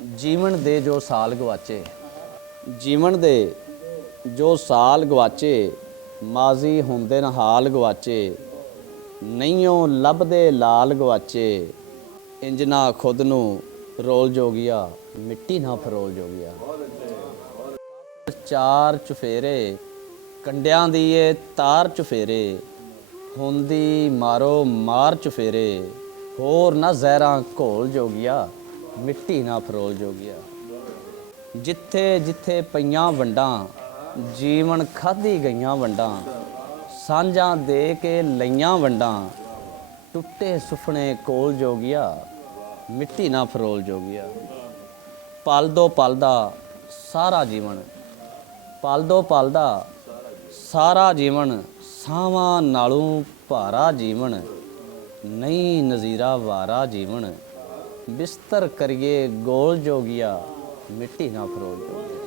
ਜੀਵਨ ਦੇ ਜੋ ਸਾਲ ਗਵਾਚੇ, ਜੀਵਨ ਦੇ ਜੋ ਸਾਲ ਗਵਾਚੇ, ਮਾਜ਼ੀ ਹੁੰਦੇ ਨ ਹਾਲ ਗਵਾਚੇ, ਨਹੀਂਓ ਲੱਭਦੇ ਲਾਲ ਗਵਾਚੇ, ਇੰਜ ਨਾ ਖੁਦ ਨੂੰ ਰੋਲ ਜੋਗੀਆ, ਮਿੱਟੀ ਨਾ ਫਰੋਲ ਜੋਗੀਆ। ਚਾਰ ਚੁਫੇਰੇ ਕੰਡਿਆਂ ਦੀ ਏ ਤਾਰ ਚੁਫੇਰੇ, ਹੁੰਦੀ ਮਾਰੋ ਮਾਰ ਚੁਫੇਰੇ, ਹੋਰ ਨਾ ਜ਼ਹਿਰਾਂ ਘੋਲ ਜੋਗੀਆ, ਮਿੱਟੀ ਨਾ ਫਰੋਲ ਜੋਗੀਆ। ਜਿੱਥੇ ਜਿੱਥੇ ਪਈਆਂ ਵੰਡਾਂ, ਜੀਵਨ ਖਾਧੀ ਗਈਆਂ ਵੰਡਾਂ, ਸਾਂਝਾਂ ਦੇ ਕੇ ਲਈਆਂ ਵੰਡਾਂ, ਟੁੱਟੇ ਸੁਫਨੇ ਕੋਲ ਜੋਗੀਆ, ਮਿੱਟੀ ਨਾ ਫਰੋਲ ਜੋਗੀਆ। ਪਲ ਦੋ ਪਲ ਦਾ ਸਾਰਾ ਜੀਵਨ, ਪਲ ਦੋ ਪਲ ਦਾ ਸਾਰਾ ਜੀਵਨ, ਸਾਵਾਂ ਨਾਲੋਂ ਭਾਰਾ ਜੀਵਨ, ਨਹੀਂ ਨਜ਼ੀਰਾ ਵਾਰਾ ਜੀਵਨ, ਬਿਸਤਰ ਕਰੀਏ ਗੋਲ ਜੋਗੀਆ, ਮਿੱਟੀ ਨਾ ਫਰੋਲ ਜੋਗੀਆ।